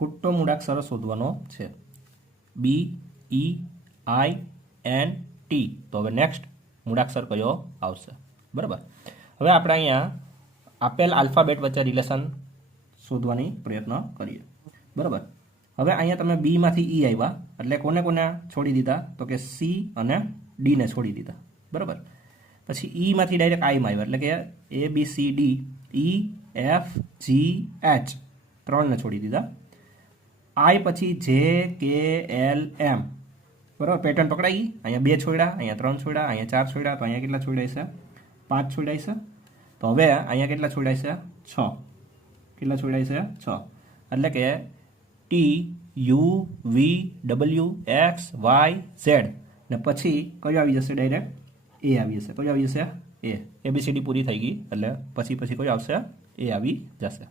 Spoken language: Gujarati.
ખોટો મૂળાક્ષર શોધવાનો છે. બી ઈ આઈ એન ટી. તો હવે નેક્સ્ટ મૂળાક્ષર કયો આવશે? બરાબર. હવે આપણે અહીંયા આપેલ આલ્ફાબેટ વચ્ચે રિલેશન શોધવાની પ્રયત્ન કરીએ. બરાબર. હવે અહીંયા તમે બીમાંથી ઈ આવ્યા એટલે કોને કોને છોડી દીધા? તો કે સી અને ડીને છોડી દીધા. બરાબર. પછી ઈમાંથી ડાયરેક્ટ આઈમાં આવ્યા એટલે કે A B C D E F G H ત્રણને છોડી દીધા. આઈ પછી જે કે એલ એમ. બરાબર. પેટર્ન પકડાઈ. અહીંયા 2 છોડ્યા, અહીંયા 3 છોડ્યા, અહીંયા 4 છોડ્યા. તો અહીંયા કેટલા છોડાય છે? 5 છોડાય છે. તો હવે અહીંયા કેટલા છોડાય છે? 6. કેટલા છોડાય છે? 6. એટલે કે T U V W X Y Z ને પછી કયો આવી જશે? ડાયરેક્ટ એ આવી જશે. કયો આવી જશે? એ. ABCD પૂરી થઈ ગઈ એટલે પછી કયો આવશે? એ આવી જશે.